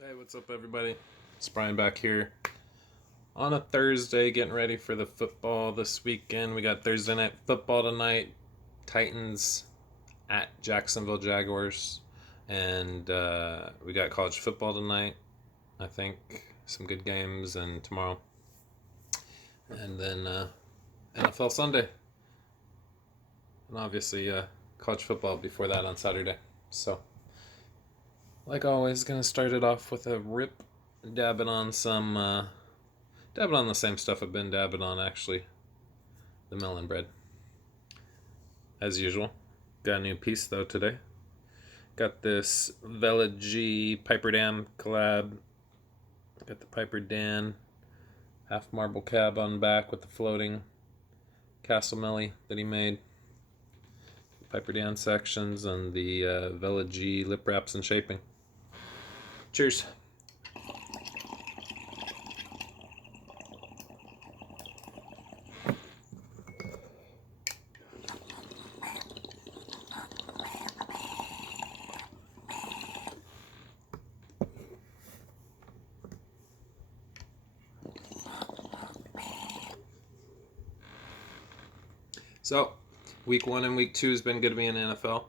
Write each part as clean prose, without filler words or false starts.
Hey, what's up, everybody? It's Brian back here on a Thursday, getting ready for the football this weekend. We got Thursday night football tonight, Titans at Jacksonville Jaguars, and we got college football tonight. I think some good games, and tomorrow, and then NFL Sunday, and obviously college football before that on Saturday. So, like always, gonna start it off with a rip, dabbing on the same stuff I've been dabbing on, actually. The melon bread. As usual. Got a new piece, though, today. Got this Vela G Piper Dam collab. Got the Piper Dan half marble cab on back with the floating Castle Melly that he made. Piper Dan sections and the Vela G lip wraps and shaping. Cheers. So, week 1 and week 2 has been good to me in the NFL.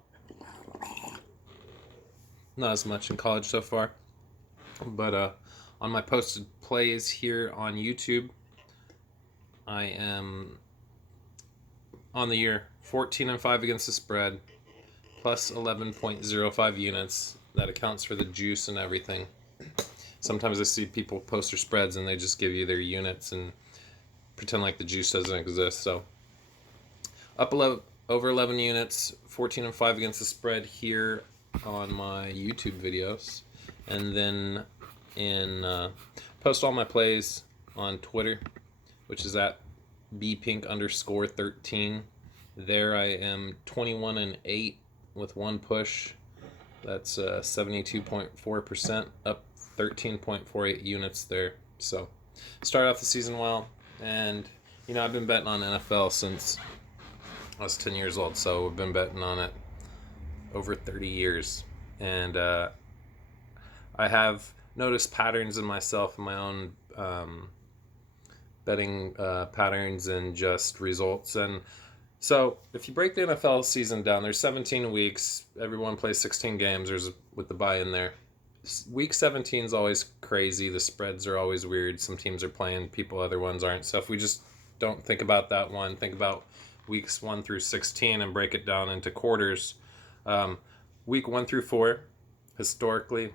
Not as much in college so far. But on my posted plays here on YouTube, I am on the year 14-5 against the spread, plus 11.05 units. That accounts for the juice and everything. Sometimes I see people post their spreads and they just give you their units and pretend like the juice doesn't exist. So up 11, over 11 units, 14-5 against the spread here on my YouTube videos. And then post all my plays on Twitter, which is at bpink_13. There I am 21-8 with one push. That's 72.4%, up 13.48 units there. So start off the season well, and I've been betting on NFL since I was 10 years old, so we've been betting on it over 30 years. And I have noticed patterns in myself, in my own betting patterns and just results. And so if you break the NFL season down, there's 17 weeks. Everyone plays 16 games. There's with the bye in there. Week 17 is always crazy. The spreads are always weird. Some teams are playing people, other ones aren't. So if we just don't think about that one, think about weeks 1 through 16 and break it down into quarters. Week 1 through 4, historically,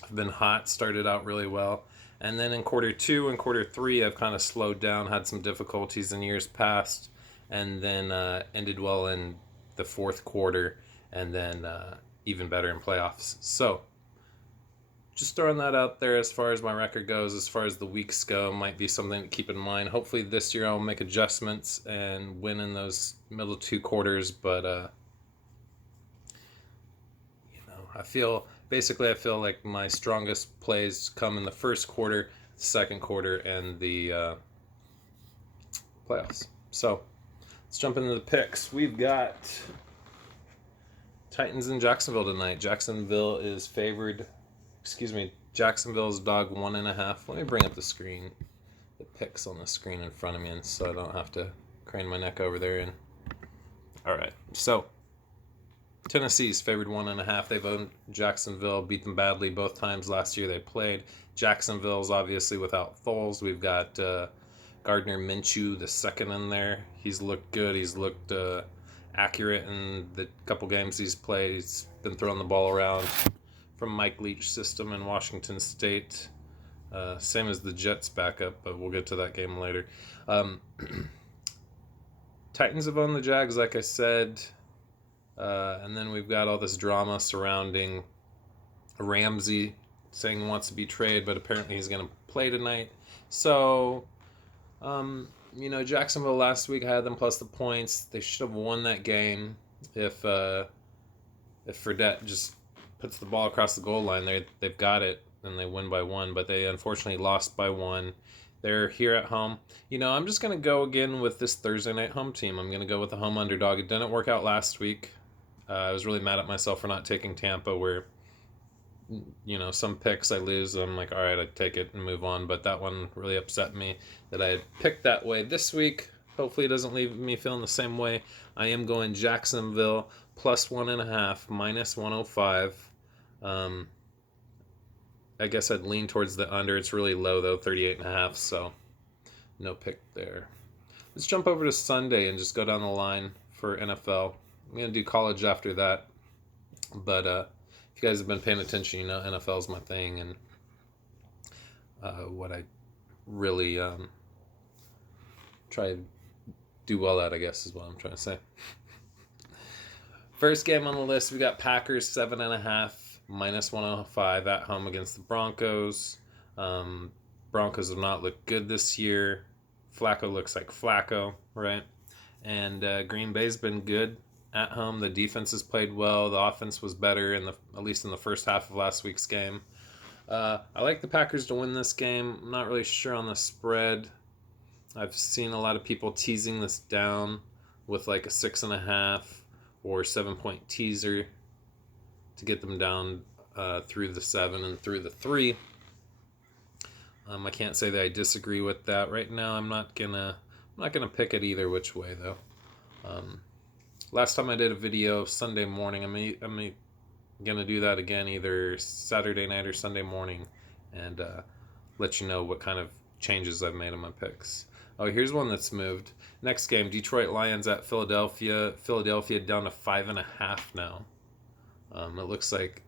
have been hot, started out really well. And then in quarter 2 and quarter 3, I've kind of slowed down, had some difficulties in years past, and then ended well in the fourth quarter, and then even better in playoffs. So just throwing that out there as far as my record goes, as far as the weeks go, might be something to keep in mind. Hopefully this year I'll make adjustments and win in those middle 2 quarters, but I feel like my strongest plays come in the first quarter, second quarter, and the playoffs. So let's jump into the picks. We've got Titans in Jacksonville tonight. Jacksonville is Jacksonville's dog 1.5. Let me bring up the screen, the picks on the screen in front of me, and so I don't have to crane my neck over there. And all right, so Tennessee's favored 1.5. They've owned Jacksonville, beat them badly both times last year they played. Jacksonville's obviously without Foles. We've got Gardner Minshew, the second in there. He's looked good. He's looked accurate in the couple games he's played. He's been throwing the ball around from Mike Leach's system in Washington State. Same as the Jets backup, but we'll get to that game later. Titans have owned the Jags, like I said. And then we've got all this drama surrounding Ramsey saying he wants to be traded, but apparently he's going to play tonight. So, Jacksonville last week, I had them plus the points. They should have won that game if Fredette just puts the ball across the goal line. They've got it, and they win by 1, but they unfortunately lost by 1. They're here at home. I'm just going to go again with this Thursday night home team. I'm going to go with the home underdog. It didn't work out last week. I was really mad at myself for not taking Tampa, where some picks I lose, I'm like, all right, I take it and move on. But that one really upset me that I had picked that way. This week, hopefully it doesn't leave me feeling the same way. I am going Jacksonville plus 1.5, minus 105. I guess I'd lean towards the under. It's really low though, 38.5, so no pick there. Let's jump over to Sunday and just go down the line for NFL. I'm going to do college after that. But if you guys have been paying attention, NFL is my thing, and what I really try to do well at, I guess, is what I'm trying to say. First game on the list, we got Packers 7.5, minus 105 at home against the Broncos. Broncos have not looked good this year. Flacco looks like Flacco, right? And Green Bay's been good at home. The defense has played well. The offense was better at least in the first half of last week's game. I like the Packers to win this game. I'm not really sure on the spread. I've seen a lot of people teasing this down with like a 6.5 or 7-point teaser to get them down through the 7 and through the 3. I can't say that I disagree with that right now. I'm not gonna pick it either which way though. Last time I did a video Sunday morning. I'm gonna do that again either Saturday night or Sunday morning, and let you know what kind of changes I've made on my picks. Oh, here's one that's moved. Next game, Detroit Lions at Philadelphia. Philadelphia down to 5.5 now. It looks like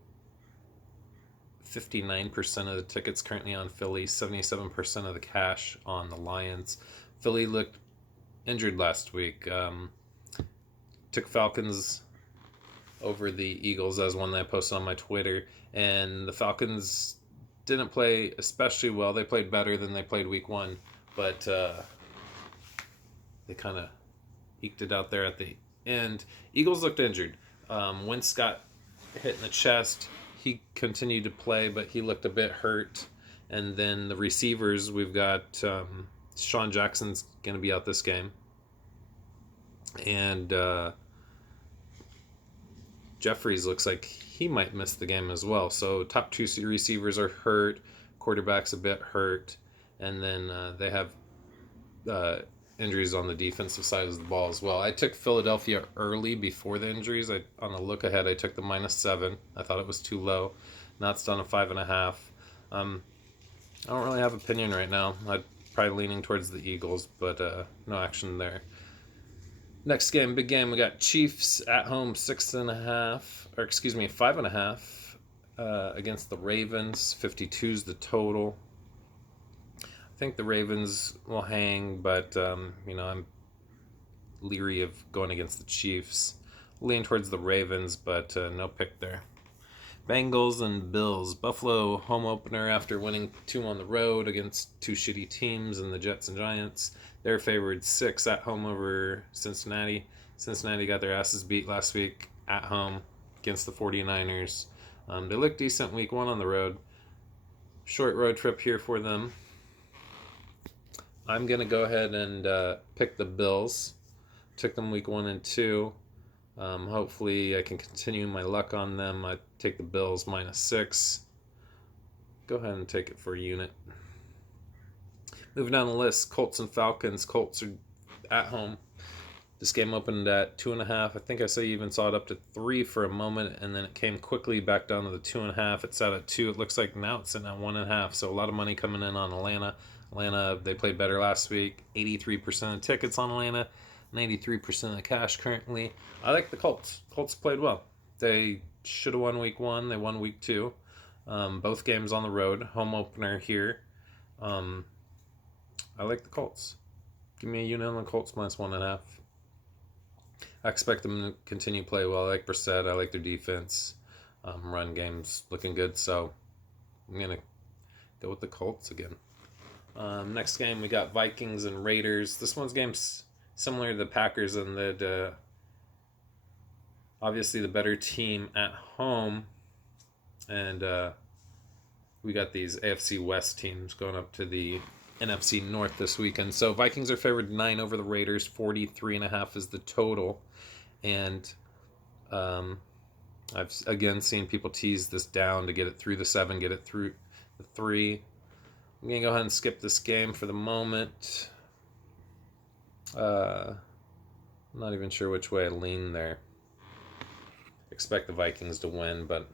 59% of the tickets currently on Philly, 77% of the cash on the Lions. Philly looked injured last week. Took Falcons over the Eagles as one that I posted on my Twitter, and the Falcons didn't play especially well. They played better than they played week 1, but they kind of eked it out there at the end. Eagles looked injured. Wentz got hit in the chest. He continued to play, but he looked a bit hurt. And then the receivers, we've got Sean Jackson's going to be out this game. And Jeffries looks like he might miss the game as well. So top 2 receivers are hurt. Quarterback's a bit hurt. And then they have injuries on the defensive side of the ball as well. I took Philadelphia early before the injuries. On the look ahead, I took the -7. I thought it was too low. Now it's down to 5.5. I don't really have an opinion right now. I'd probably leaning towards the Eagles, but no action there. Next game, big game. We got Chiefs at home 5.5 against the Ravens. 52 is the total. I think the Ravens will hang, but I'm leery of going against the Chiefs. Lean towards the Ravens, but no pick there. Bengals and Bills. Buffalo home opener after winning 2 on the road against 2 shitty teams and the Jets and Giants. They're favored 6 at home over Cincinnati. Cincinnati got their asses beat last week at home against the 49ers. They looked decent week 1 on the road. Short road trip here for them. I'm going to go ahead and pick the Bills. Took them week 1 and 2. Hopefully I can continue my luck on them. I take the Bills -6. Go ahead and take it for a unit. Moving down the list, Colts and Falcons. Colts are at home. This game opened at 2.5. I think I even saw it up to 3 for a moment, and then it came quickly back down to the 2.5. It sat at 2. It looks like now it's sitting at 1.5. So a lot of money coming in on Atlanta. Atlanta, they played better last week. 83% of tickets on Atlanta. 93% of the cash currently. I like the Colts. Colts played well. They should have won week 1. They won week 2. Both games on the road. Home opener here. I like the Colts. Give me a unit on the Colts -1.5. I expect them to continue to play well. I like Brissett. I like their defense. Run game's looking good, so I'm going to go with the Colts again. Next game, we got Vikings and Raiders. This one's game's similar to the Packers in that obviously the better team at home. And we got these AFC West teams going up to the NFC North this weekend. So Vikings are favored 9 over the Raiders. 43.5 is the total. And I've again seen people tease this down to get it through the 7, get it through the 3. I'm going to go ahead and skip this game for the moment. I'm not even sure which way I lean there. Expect the Vikings to win, but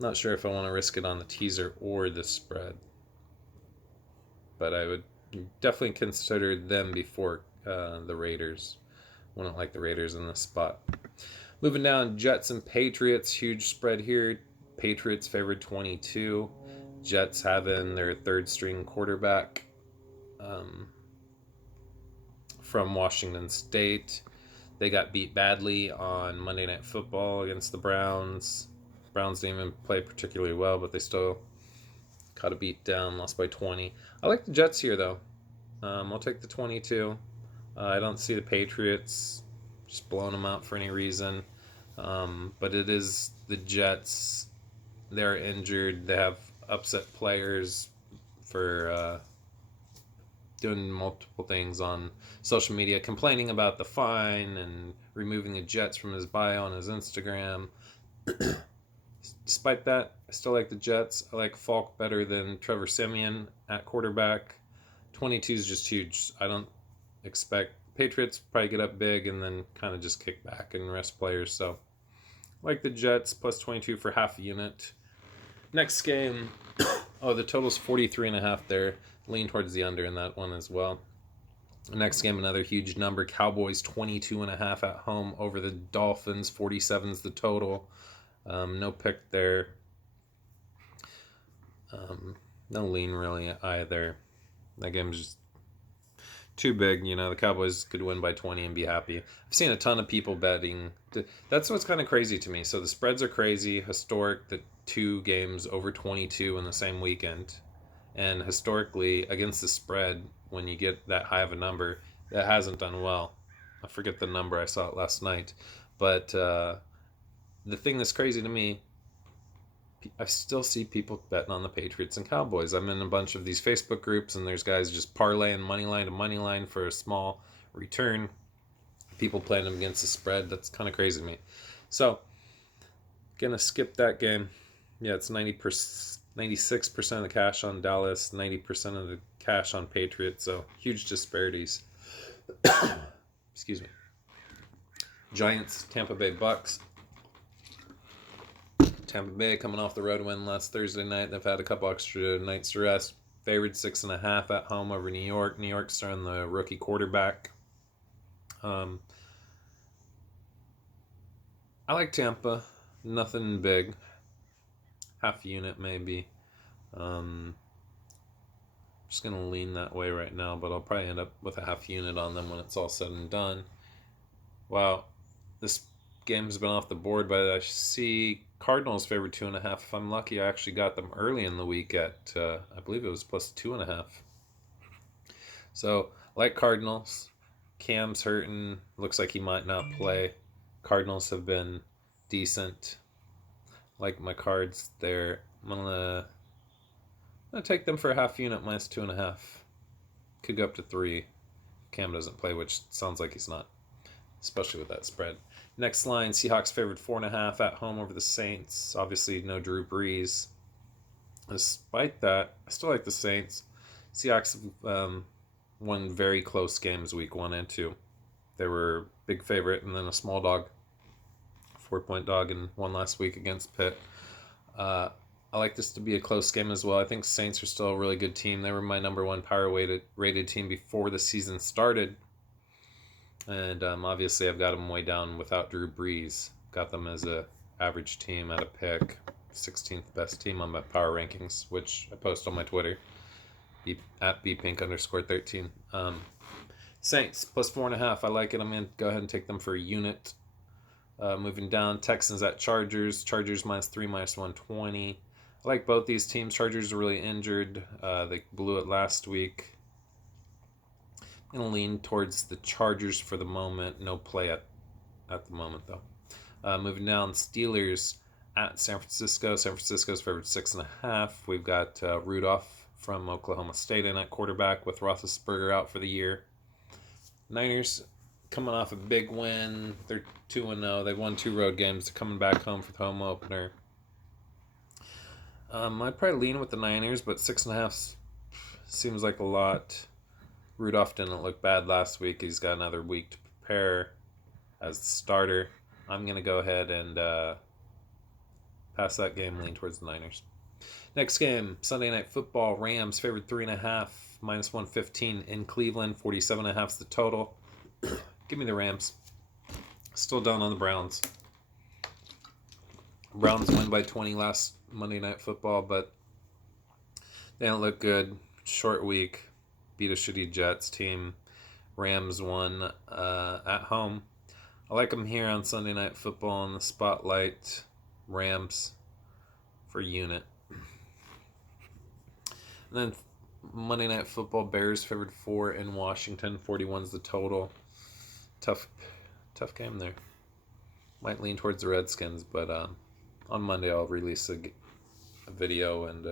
not sure if I want to risk it on the teaser or the spread. But I would definitely consider them before the Raiders. Wouldn't like the Raiders in this spot. Moving down, Jets and Patriots. Huge spread here. Patriots favored 22. Jets having their third string quarterback from Washington State. They got beat badly on Monday Night Football against the Browns. Browns didn't even play particularly well, but they still caught a beat down, lost by 20. I like the Jets here, though. I'll take the 22. I don't see the Patriots just blowing them out for any reason. But it is the Jets. They're injured. They have upset players for doing multiple things on social media, complaining about the fine and removing the Jets from his bio on his Instagram. Despite that, I still like the Jets. I like Falk better than Trevor Siemian at quarterback. 22 is just huge. I don't expect Patriots probably get up big and then kind of just kick back and rest players. So I like the Jets plus 22 for half a unit. Next game, the total's 43.5 there. Lean towards the under in that one as well. Next game, another huge number. Cowboys 22.5 at home over the Dolphins. 47's the total. No pick there. No lean really either. That game's just too big. The Cowboys could win by 20 and be happy. I've seen a ton of people betting. That's what's kind of crazy to me. So the spreads are crazy. Historic, the 2 games over 22 in the same weekend. And historically, against the spread, when you get that high of a number, that hasn't done well. I forget the number. I saw it last night. But the thing that's crazy to me, I still see people betting on the Patriots and Cowboys. I'm in a bunch of these Facebook groups, and there's guys just parlaying money line to money line for a small return. People playing them against the spread. That's kind of crazy to me. So, gonna skip that game. Yeah, it's 96% of the cash on Dallas, 90% of the cash on Patriots. So huge disparities. Excuse me. Giants, Tampa Bay Bucks. Tampa Bay coming off the road win last Thursday night. They've had a couple extra nights to rest. Favored 6.5 at home over New York. New York's throwing the rookie quarterback. I like Tampa. Nothing big. Half unit maybe. Just going to lean that way right now, but I'll probably end up with a half unit on them when it's all said and done. Wow. This game has been off the board, but I see Cardinals favored 2.5. If I'm lucky, I actually got them early in the week at, I believe it was plus 2.5. So, like Cardinals, Cam's hurting. Looks like he might not play. Cardinals have been decent. Like my cards there. I'm gonna take them for a half unit minus 2.5. Could go up to 3. Cam doesn't play, which sounds like he's not, especially with that spread. Next line, Seahawks favored 4.5 at home over the Saints. Obviously, no Drew Brees. Despite that, I still like the Saints. Seahawks won very close games week 1 and 2. They were big favorite and then a small dog, 4-point dog, and one last week against Pitt. I like this to be a close game as well. I think Saints are still a really good team. They were my number 1 power rated team before the season started. And obviously I've got them way down without Drew Brees. Got them as a average team at a pick. 16th best team on my power rankings, which I post on my Twitter. At bpink_13. Saints plus 4.5. I like it. I'm going to go ahead and take them for a unit. Moving down, Texans at Chargers. Chargers minus 3, minus 120. I like both these teams. Chargers are really injured. They blew it last week. I'm going to lean towards the Chargers for the moment. No play at the moment, though. Moving down, Steelers at San Francisco. San Francisco's favored 6.5. We've got Rudolph from Oklahoma State in at quarterback with Roethlisberger out for the year. Niners coming off a big win. They're 2-0. They've won 2 road games. They're coming back home for the home opener. I'd probably lean with the Niners, but 6.5 seems like a lot. Rudolph didn't look bad last week. He's got another week to prepare as the starter. I'm going to go ahead and pass that game, lean towards the Niners. Next game, Sunday Night Football. Rams favored 3.5, -115 in Cleveland. 47.5 is the total. Give me the Rams. Still down on the Browns. Browns win by 20 last Monday Night Football, but they don't look good. Short week. Beat a shitty Jets team. Rams won at home. I like them here on Sunday Night Football in the spotlight. Rams for unit. And then Monday Night Football, Bears favored 4 in Washington. 41's the total. Tough game there. Might lean towards the Redskins, but on Monday I'll release a video and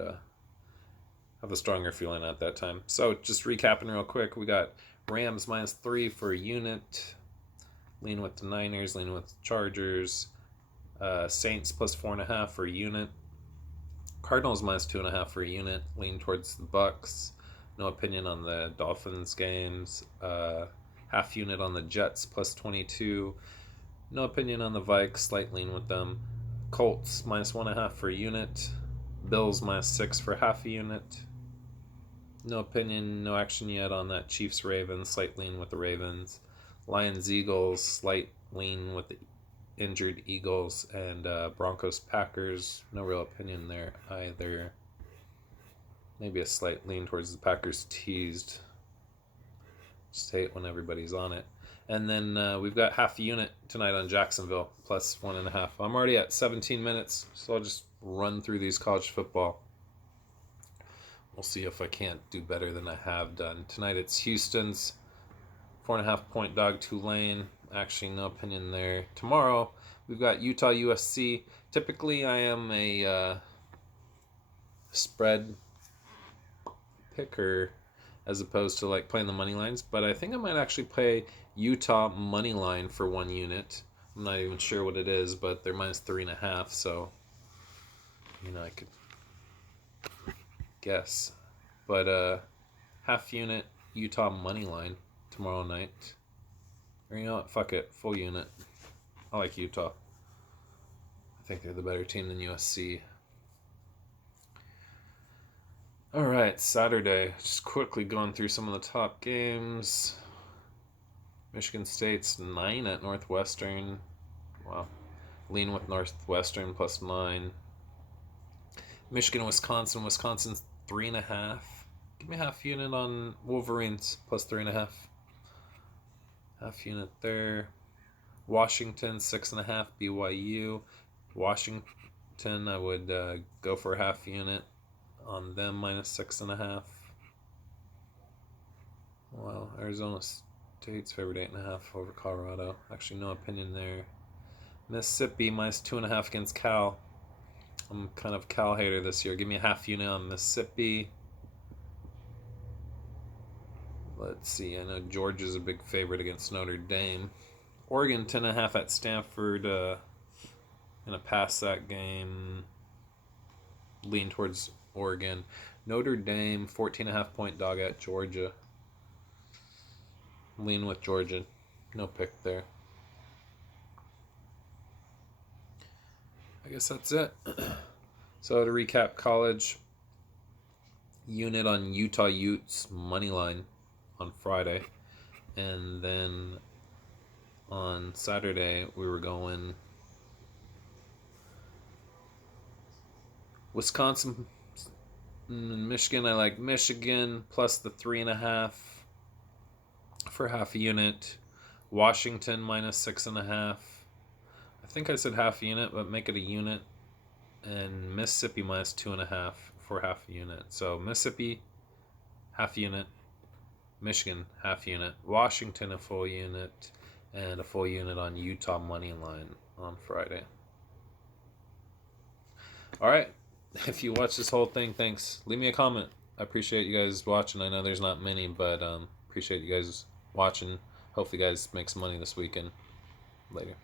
have a stronger feeling at that time. So just recapping real quick, we got Rams -3 for a unit. Lean with the Niners, lean with the Chargers. Saints +4.5 for a unit. Cardinals -2.5 for a unit. Lean towards the Bucks. No opinion on the Dolphins games. Half unit on the Jets +22. No opinion on the Vikes. Slight lean with them. Colts -1.5 for a unit. Bills -6 for half a unit. No opinion, no action yet on that Chiefs Ravens. Slight lean with the Ravens. Lions Eagles. Slight lean with the injured Eagles. And Broncos Packers. No real opinion there either. Maybe a slight lean towards the Packers teased. Just hate when everybody's on it. And then we've got half a unit tonight on Jacksonville, +1.5. I'm already at 17 minutes, so I'll just run through these college football. We'll see if I can't do better than I have done. Tonight it's Houston's 4.5 point dog, Tulane. Actually, no opinion there. Tomorrow we've got Utah USC. Typically, I am a spread picker as opposed to like playing the money lines, but I think I might actually play Utah money line for 1 unit. I'm not even sure what it is, but they're -3.5, so I could guess. But half unit Utah money line tomorrow night. Or you know what? Fuck it, full unit. I like Utah. I think they're the better team than USC. All right, Saturday. Just quickly going through some of the top games. Michigan State's 9 at Northwestern. Wow. Lean with Northwestern +9. Michigan, Wisconsin. Wisconsin's 3.5. Give me half unit on Wolverines +3.5. Half unit there. Washington 6.5. BYU. Washington, I would go for half unit on them -6.5. Wow, Arizona State's favored 8.5 over Colorado. Actually, no opinion there. Mississippi -2.5 against Cal. I'm kind of Cal hater this year. Give me a half unit on Mississippi. Let's see. I know Georgia's a big favorite against Notre Dame. Oregon 10.5 at Stanford. Gonna pass that game. Lean towards Oregon. Notre Dame 14.5 point dog at Georgia. Lean with Georgia. No pick there. I guess that's it. So to recap, college unit on Utah Utes money line on Friday, and then on Saturday we were going Wisconsin, Michigan. I like Michigan plus the 3.5 for half a unit. Washington -6.5. I think I said half a unit, but make it a unit. And Mississippi -2.5 for half a unit. So Mississippi, half unit. Michigan, half unit. Washington, a full unit. And a full unit on Utah money line on Friday. All right. If you watch this whole thing, thanks. Leave me a comment. I appreciate you guys watching. I know there's not many, but appreciate you guys watching. Hopefully, you guys make some money this weekend. Later.